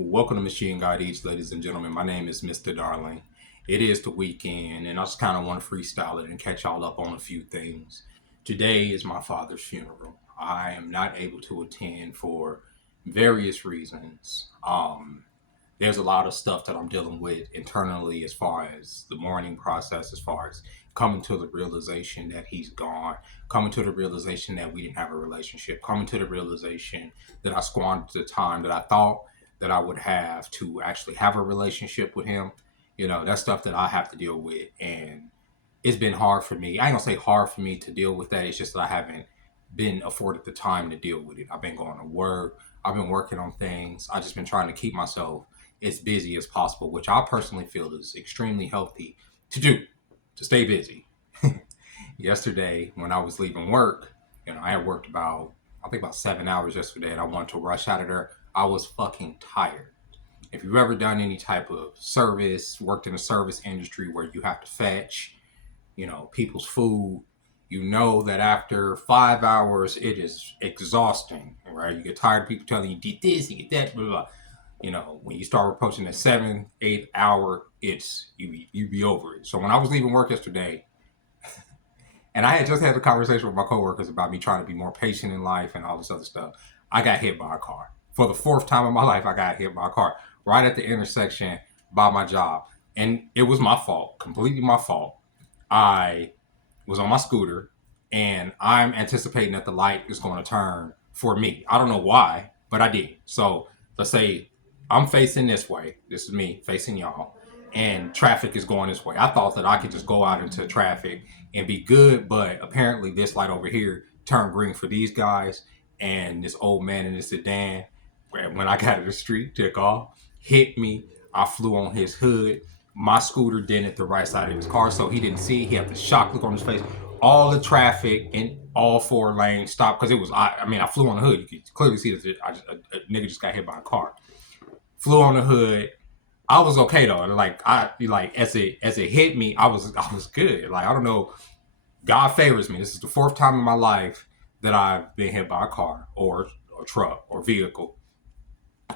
Welcome to Machine God Eats, ladies and gentlemen. My name is Mr. Darling. It is the weekend, and I just kind of want to freestyle it and catch y'all up on a few things. Today is my father's funeral. I am not able to attend for various reasons. There's a lot of stuff that I'm dealing with internally as far as the mourning process, as far as coming to the realization that he's gone, coming to the realization that we didn't have a relationship, coming to the realization that I squandered the time that I thought that I would have to actually have a relationship with him. That's stuff that I have to deal with. And it's been hard for me. I ain't gonna say hard for me to deal with that. It's just that I haven't been afforded the time to deal with it. I've been going to work. I've been working on things. I've just been trying to keep myself as busy as possible, which I personally feel is extremely healthy to do, to stay busy. Yesterday, when I was leaving work, I had worked I think about 7 hours yesterday, and I wanted to rush out of there. I was fucking tired. If you've ever done any type of service, worked in a service industry where you have to fetch, people's food, you know that after 5 hours, it is exhausting, right? You get tired of people telling you, did this, you get that, blah, blah. When you start approaching the 7th, 8th hour, you be over it. So when I was leaving work yesterday, and I had just had a conversation with my coworkers about me trying to be more patient in life and all this other stuff, I got hit by a car. For the fourth time in my life, I got hit by a car right at the intersection by my job. And it was my fault, completely my fault. I was on my scooter and I'm anticipating that the light is going to turn for me. I don't know why, but I did. So let's say I'm facing this way. This is me facing y'all. And traffic is going this way. I thought that I could just go out into traffic and be good, but apparently this light over here turned green for these guys. And this old man in this sedan, when I got to the street, took off, hit me. I flew on his hood. My scooter dented the right side of his car, so he didn't see. He had the shock look on his face. All the traffic in all four lanes stopped because it was. I flew on the hood. You could clearly see that a nigga just got hit by a car. Flew on the hood. I was okay though. As it hit me, I was good. Like, I don't know. God favors me. This is the fourth time in my life that I've been hit by a car or a truck or vehicle.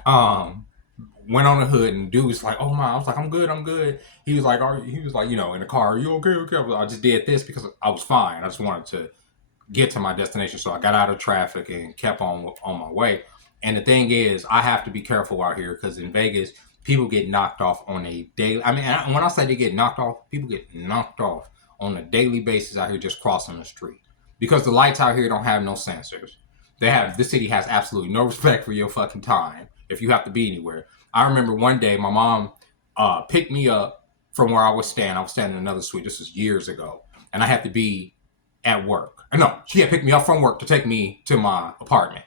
Went on the hood and dude was like, "Oh my!" I was like, "I'm good." He was like, in the car, "Are you okay?" Okay. I just did this because I was fine. I just wanted to get to my destination, so I got out of traffic and kept on my way. And the thing is, I have to be careful out here because in Vegas, people get knocked off on a daily. When I say they get knocked off, people get knocked off on a daily basis out here just crossing the street because the lights out here don't have no sensors. This city has absolutely no respect for your fucking time if you have to be anywhere. I remember one day my mom picked me up from where I was staying. I was staying in another suite. This was years ago, and I had to be at work. No, she had picked me up from work to take me to my apartment,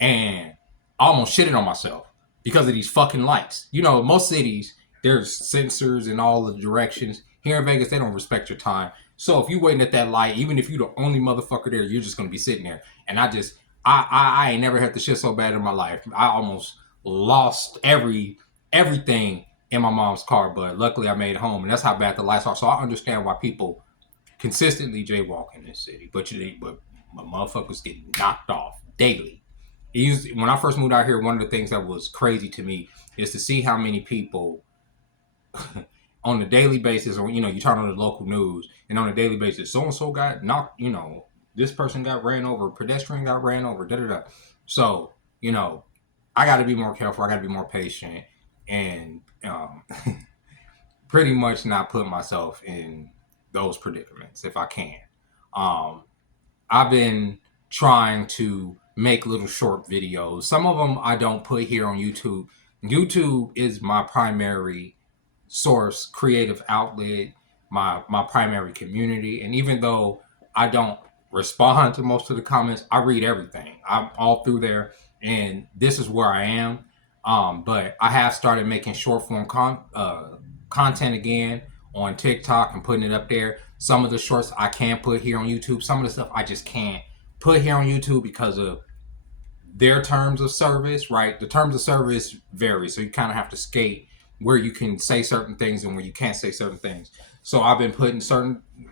and I almost shitted on myself because of these fucking lights. Most cities, there's sensors in all the directions. Here in Vegas, they don't respect your time. So if you're waiting at that light, even if you're the only motherfucker there, you're just going to be sitting there. And I ain't never had the shit so bad in my life. I almost lost everything in my mom's car, but luckily I made it home. And that's how bad the lights are. So I understand why people consistently jaywalk in this city. But my motherfuckers get knocked off daily. When I first moved out here, one of the things that was crazy to me is to see how many people on a daily basis, or you turn on the local news, and on a daily basis, so and so got knocked. This person got ran over, pedestrian got ran over, da da da. So I got to be more careful. I got to be more patient, and pretty much not put myself in those predicaments if I can. I've been trying to make little short videos. Some of them I don't put here on YouTube. YouTube is my primary source, creative outlet, my primary community. And even though I don't respond to most of the comments, I read everything. I'm all through there, and this is where I am. But I have started making short form content again on TikTok and putting it up there. Some of the shorts I can put here on YouTube. Some of the stuff I just can't put here on YouTube because of their terms of service, right? The terms of service vary, so you kind of have to skate where you can say certain things and where you can't say certain things. So I've been putting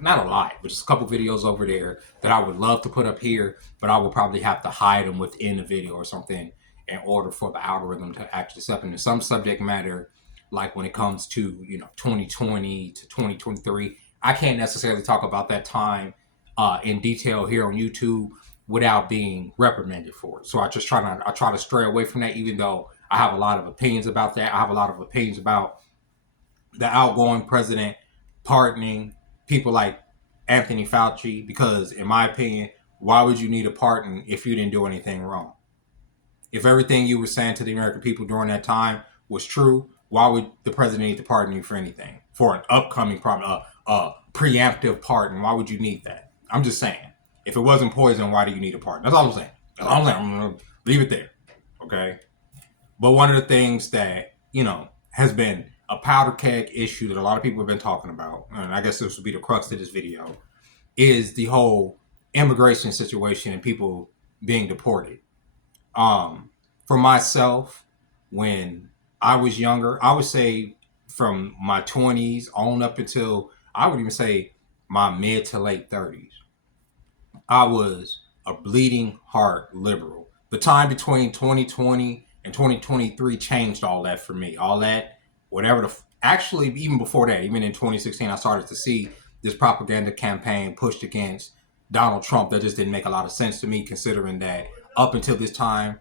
not a lot, but just a couple videos over there that I would love to put up here, but I would probably have to hide them within the video or something in order for the algorithm to actually step into some subject matter, like when it comes to 2020 to 2023. I can't necessarily talk about that time in detail here on YouTube without being reprimanded for it. So I try to stray away from that, even though I have a lot of opinions about that. I have a lot of opinions about the outgoing president pardoning people like Anthony Fauci, because in my opinion, why would you need a pardon if you didn't do anything wrong? If everything you were saying to the American people during that time was true, why would the president need to pardon you for anything? For an upcoming problem, preemptive pardon, why would you need that? I'm just saying. If it wasn't poison, why do you need a pardon? That's all I'm saying. That's all I'm saying. I'm going to leave it there. Okay? But one of the things that, has been a powder keg issue that a lot of people have been talking about, and I guess this would be the crux of this video, is the whole immigration situation and people being deported. For myself, when I was younger, I would say from my 20s on up until I would even say my mid to late 30s, I was a bleeding heart liberal. The time between 2020 and 2023 changed all that for me. All that, whatever actually, even before that, even in 2016, I started to see this propaganda campaign pushed against Donald Trump that just didn't make a lot of sense to me, considering that up until this time,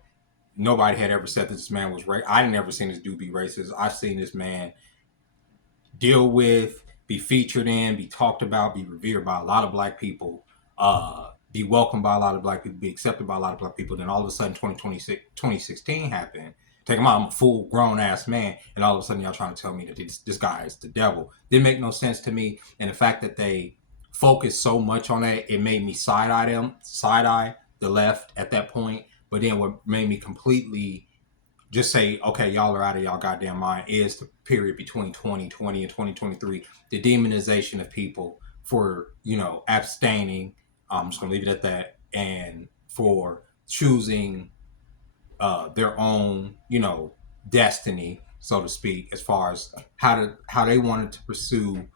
nobody had ever said that this man was racist. I never seen this dude be racist. I've seen this man deal with, be featured in, be talked about, be revered by a lot of black people, be welcomed by a lot of black people, be accepted by a lot of black people. Then all of a sudden 2016 happened. Take him out, I'm a full grown ass man, and all of a sudden y'all trying to tell me that this guy is the devil. Didn't make no sense to me. And the fact that they focused so much on that, it made me side eye the left at that point. But then what made me completely just say, okay, y'all are out of y'all goddamn mind, is the period between 2020 and 2023, the demonization of people for, abstaining. I'm just going to leave it at that. And for choosing their own, destiny, so to speak, as far as how they wanted to pursue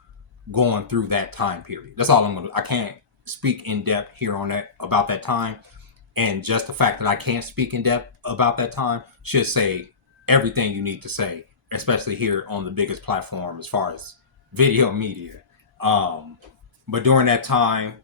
going through that time period. That's all I'm going to, I can't speak in depth here on that about that time. And just the fact that I can't speak in depth about that time should say everything you need to say, especially here on the biggest platform as far as video media. But during that time,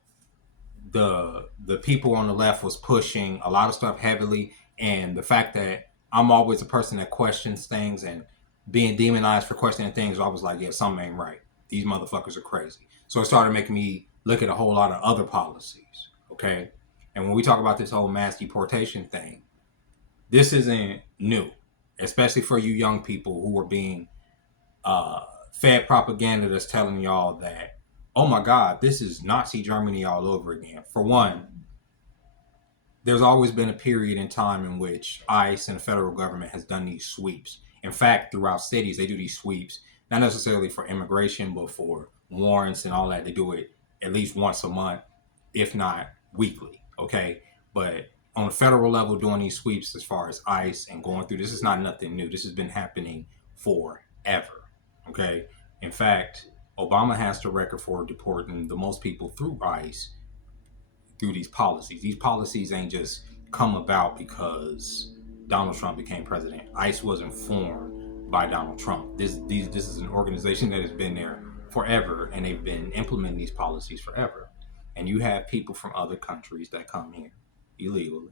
the people on the left was pushing a lot of stuff heavily, and the fact that I'm always a person that questions things and being demonized for questioning things, I was like, yeah, something ain't right. These motherfuckers are crazy. So it started making me look at a whole lot of other policies. Okay. And when we talk about this whole mass deportation thing, this isn't new, especially for you young people who are being fed propaganda that's telling y'all that, oh my God, this is Nazi Germany all over again. For one, there's always been a period in time in which ICE and the federal government has done these sweeps. In fact, throughout cities, they do these sweeps, not necessarily for immigration, but for warrants and all that. They do it at least once a month, if not weekly. Okay. But on a federal level, doing these sweeps as far as ICE and going through, this is not nothing new. This has been happening forever. Okay. In fact, Obama has the record for deporting the most people through ICE through these policies. These policies ain't just come about because Donald Trump became president. ICE wasn't formed by Donald Trump. This is an organization that has been there forever, and they've been implementing these policies forever. And you have people from other countries that come here illegally,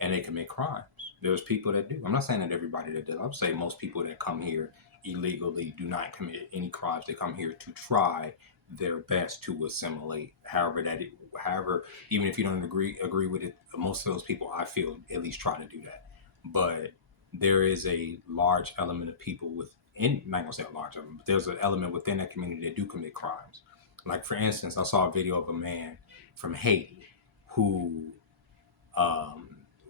and they commit crimes. There's people that do. I'm not saying that everybody that does. I would say most people that come here illegally do not commit any crimes. They come here to try their best to assimilate. However, even if you don't agree with it, most of those people, I feel, at least try to do that. But there is a large element of people within, I'm not gonna say a large element, but there's an element within that community that do commit crimes. Like, for instance, I saw a video of a man from Haiti who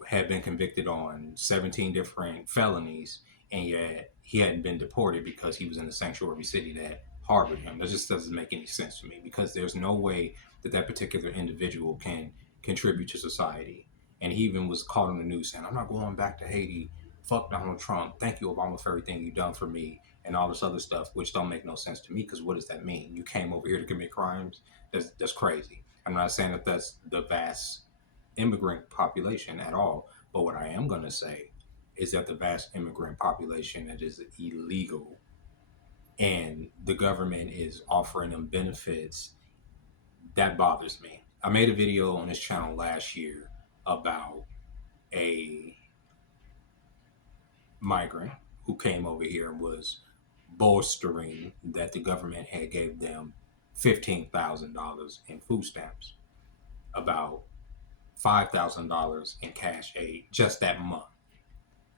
had been convicted on 17 different felonies, and yet he hadn't been deported because he was in the sanctuary city that harbored him. That just doesn't make any sense to me, because there's no way that that particular individual can contribute to society. And he even was caught on the news saying, I'm not going back to Haiti. Fuck Donald Trump. Thank you, Obama, for everything you've done for me, and all this other stuff, which don't make no sense to me, because what does that mean? You came over here to commit crimes? That's crazy. I'm not saying that that's the vast immigrant population at all. But what I am going to say is that the vast immigrant population that is illegal, and the government is offering them benefits. That bothers me. I made a video on this channel last year about a migrant who came over here and was bolstering that the government had gave them $15,000 in food stamps, about $5,000 in cash aid just that month.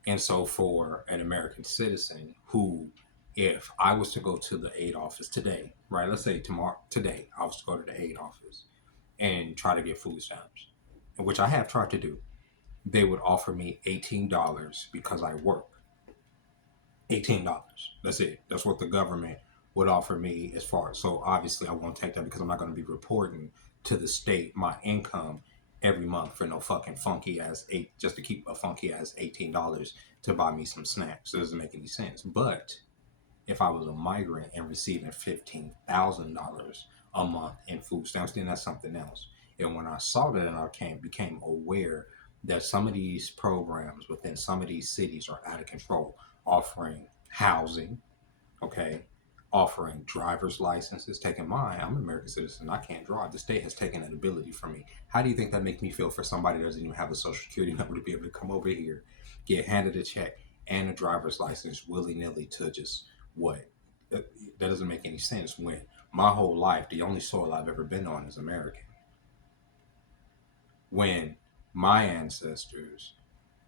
And so for an American citizen who, if I was to go to the aid office today, right, let's say today, I was to go to the aid office and try to get food stamps, which I have tried to do, they would offer me $18 because I work. $18. That's it. That's what the government would offer me as far as. So obviously I won't take that because I'm not going to be reporting to the state my income every month for no fucking funky ass just to keep a funky ass $18 to buy me some snacks. It doesn't make any sense. But if I was a migrant and receiving $15,000 a month in food stamps, then that's something else. And when I saw that and I became aware that some of these programs within some of these cities are out of control, offering housing, okay, offering driver's licenses, taking mine. I'm an American citizen. I can't drive. The state has taken that ability from me. How do you think that makes me feel for somebody that doesn't even have a social security number to be able to come over here, get handed a check and a driver's license willy-nilly to just what? That doesn't make any sense when my whole life, the only soil I've ever been on is American. When my ancestors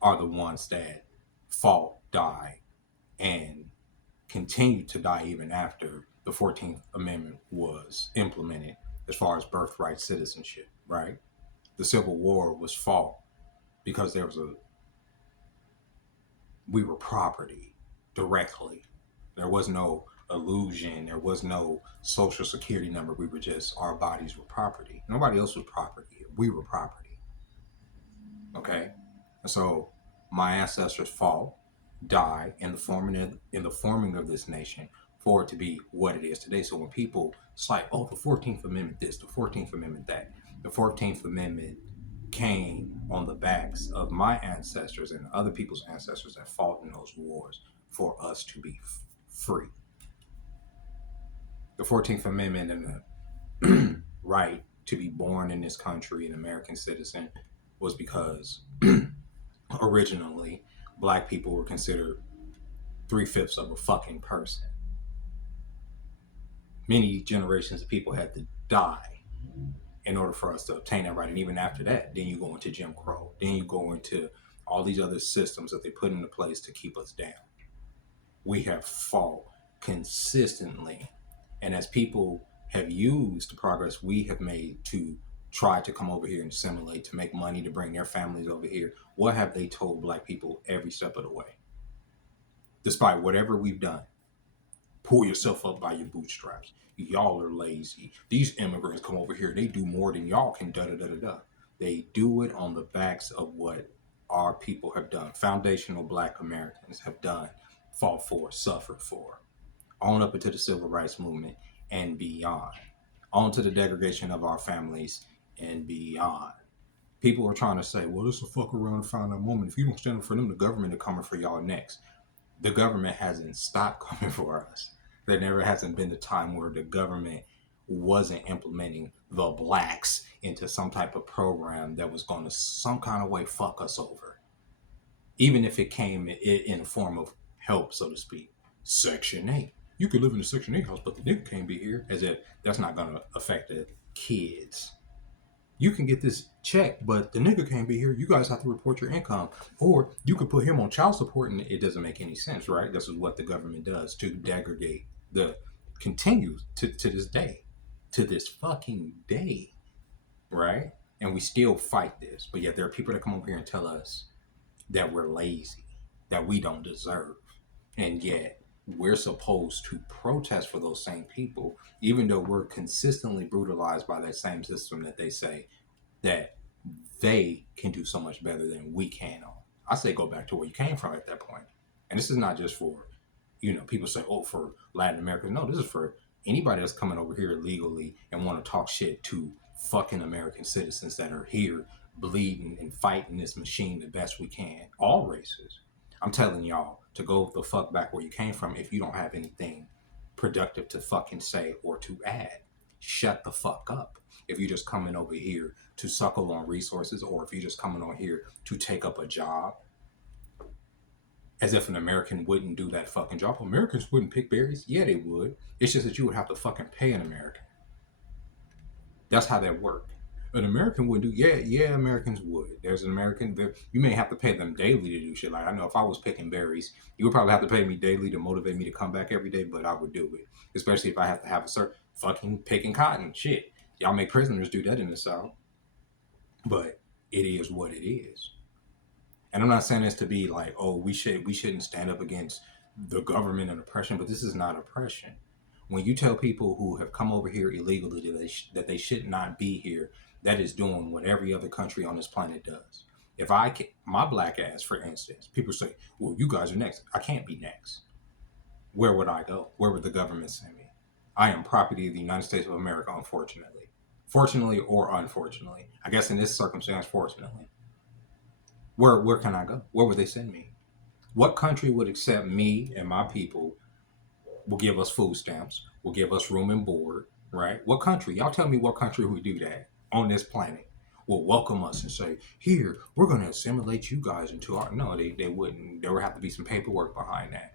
are the ones that fought, died, and continue to die even after the 14th Amendment was implemented as far as birthright citizenship, right? The Civil War was fought because we were property directly. There was no illusion. There was no social security number. We were just, our bodies were property. Nobody else was property. We were property. Okay? And so my ancestors fought, died in the forming of this nation for it to be what it is today. So when people cite, oh, the 14th Amendment this, the 14th Amendment that, the 14th Amendment came on the backs of my ancestors and other people's ancestors that fought in those wars for us to be free. The 14th Amendment and the right to be born in this country, an American citizen, was because originally black people were considered 3/5 of a fucking person. Many generations of people had to die in order for us to obtain that right. And even after that, then you go into Jim Crow. Then you go into all these other systems that they put into place to keep us down. We have fought consistently. And as people have used the progress we have made to try to come over here and assimilate, to make money, to bring their families over here, what have they told black people every step of the way? Despite whatever we've done, pull yourself up by your bootstraps. Y'all are lazy. These immigrants come over here, they do more than y'all can, da da da da da. They do it on the backs of what our people have done. Foundational black Americans have done, fought for, suffered for, on up into the civil rights movement and beyond, on to the degradation of our families and beyond. People are trying to say, well, this will fuck around and find that moment. If you don't stand up for them, the government is coming for y'all next. The government hasn't stopped coming for us. There never hasn't been a time where the government wasn't implementing the blacks into some type of program that was going to some kind of way fuck us over. Even if it came in the form of help, so to speak. Section 8. You could live in a Section 8 house, but the nigga can't be here. As if that's not going to affect the kids. You can get this check, but the nigga can't be here. You guys have to report your income. Or you could put him on child support, and it doesn't make any sense, right? This is what the government does to degrade continues to this day. To this fucking day, right? And we still fight this. But yet there are people that come over here and tell us that we're lazy, that we don't deserve. And yet we're supposed to protest for those same people, even though we're consistently brutalized by that same system that they say that they can do so much better than we can on. I say go back to where you came from at that point. And this is not just for, people say, oh, for Latin America. No, this is for anybody that's coming over here illegally and want to talk shit to fucking American citizens that are here bleeding and fighting this machine the best we can. All races. I'm telling y'all to go the fuck back where you came from if you don't have anything productive to fucking say or to add. Shut the fuck up. If you're just coming over here to suckle on resources, or if you're just coming on here to take up a job, as if an American wouldn't do that fucking job. Americans wouldn't pick berries. Yeah, they would. It's just that you would have to fucking pay an American. That's how that worked. An American would do, yeah, yeah, Americans would. There's an American there. You may have to pay them daily to do shit. Like I know if I was picking berries, you would probably have to pay me daily to motivate me to come back every day, but I would do it. Especially if I have to have a certain fucking picking cotton. Shit. Y'all make prisoners do that in the South. But it is what it is. And I'm not saying this to be like, oh, we shouldn't stand up against the government and oppression, but this is not oppression. When you tell people who have come over here illegally that they should not be here, that is doing what every other country on this planet does. If I can, my black ass, for instance, people say, well, you guys are next. I can't be next. Where would I go? Where would the government send me? I am property of the United States of America, unfortunately. Fortunately or unfortunately. I guess in this circumstance, fortunately. Where can I go? Where would they send me? What country would accept me and my people, will give us food stamps, will give us room and board, right? What country? Y'all tell me what country would do that on this planet? Will welcome us and say, here, we're going to assimilate you guys into our... No, they wouldn't. There would have to be some paperwork behind that.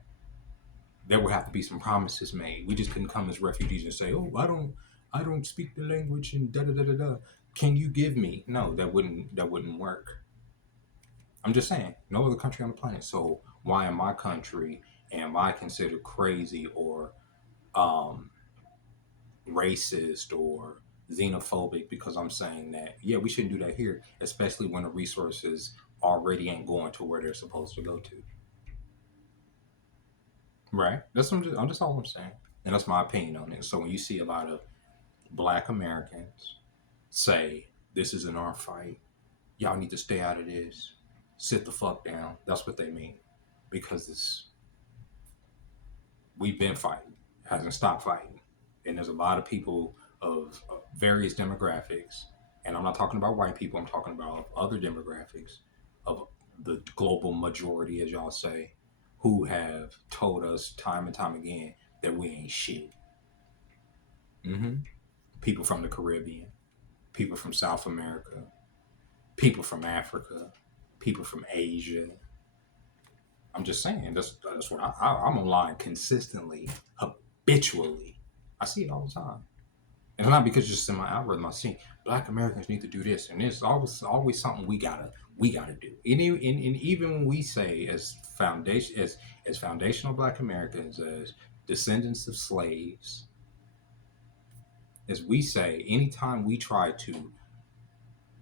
There would have to be some promises made. We just couldn't come as refugees and say, oh, I don't speak the language and da da da da da. Can you give me? No, that wouldn't work. I'm just saying, no other country on the planet. So why in my country am I considered crazy or um, racist or xenophobic because I'm saying that? Yeah, we shouldn't do that here, especially when the resources already ain't going to where they're supposed to go to. Right? That's all I'm saying, and that's my opinion on it. So when you see a lot of Black Americans say this isn't our fight, y'all need to stay out of this, sit the fuck down. That's what they mean, because we've been fighting, hasn't stopped fighting. And there's a lot of people of various demographics, and I'm not talking about white people, I'm talking about other demographics of the global majority, as y'all say, who have told us time and time again that we ain't shit. Mm-hmm. People from the Caribbean, people from South America, people from Africa, people from Asia. I'm just saying, that's what I'm online consistently, habitually. I see it all the time. And it's not because it's just in my algorithm. I see Black Americans need to do this, and it's always something we gotta do. And even when we say as foundational Black Americans, as descendants of slaves, as we say, anytime we try to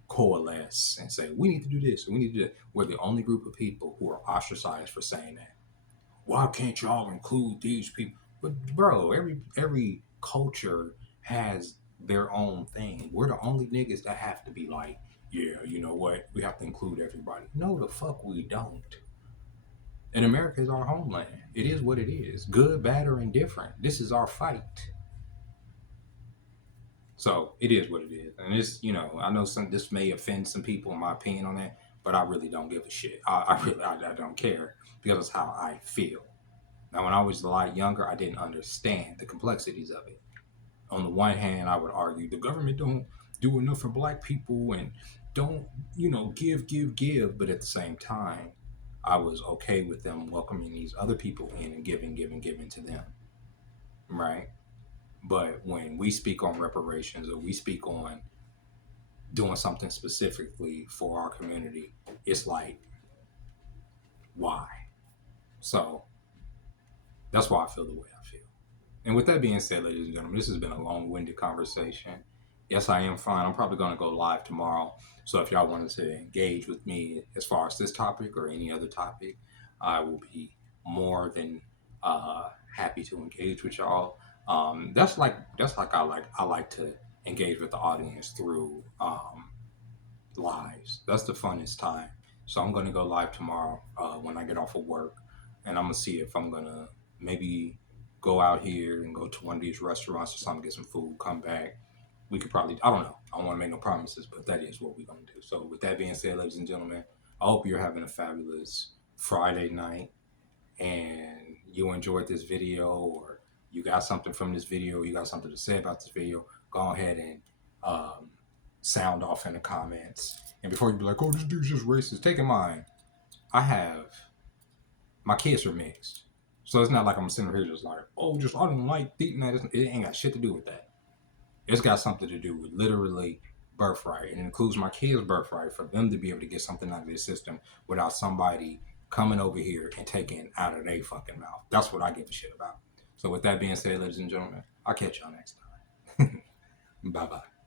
coalesce and say we need to do this, we need to do that, we're the only group of people who are ostracized for saying that. Why can't y'all include these people? But bro, every culture has their own thing. We're the only niggas that have to be like, yeah, you know what? We have to include everybody. No, the fuck we don't. And America is our homeland. It is what it is. Good, bad, or indifferent. This is our fight. So it is what it is. And it's, I know this may offend some people in my opinion on that, but I really don't give a shit. I don't care because it's how I feel. Now, when I was a lot younger, I didn't understand the complexities of it. On the one hand, I would argue the government don't do enough for black people and don't, give. But at the same time, I was okay with them welcoming these other people in and giving to them. Right. But when we speak on reparations or we speak on doing something specifically for our community, it's like, why? So that's why I feel the way I feel. And with that being said, ladies and gentlemen, this has been a long-winded conversation. Yes, I am fine. I'm probably going to go live tomorrow. So if y'all wanted to engage with me as far as this topic or any other topic, I will be more than happy to engage with y'all. That's like I like to engage with the audience through lives. That's the funnest time. So I'm gonna go live tomorrow when I get off of work, and I'm gonna see if I'm gonna maybe go out here and go to one of these restaurants or something, get some food, come back. We could probably, I don't know. I don't want to make no promises, but that is what we're gonna do. So with that being said, ladies and gentlemen, I hope you're having a fabulous Friday night and you enjoyed this video, or you got something from this video, you got something to say about this video, go ahead and um, sound off in the comments. And before you be like, oh, this dude's just racist, take in mind, I have, my kids are mixed. So it's not like I'm sitting here just like, oh, just I don't like eating that. It ain't got shit to do with that. It's got something to do with literally birthright. And it includes my kids' birthright for them to be able to get something out of this system without somebody coming over here and taking out of their fucking mouth. That's what I give a shit about. So with that being said, ladies and gentlemen, I'll catch y'all next time. Bye bye.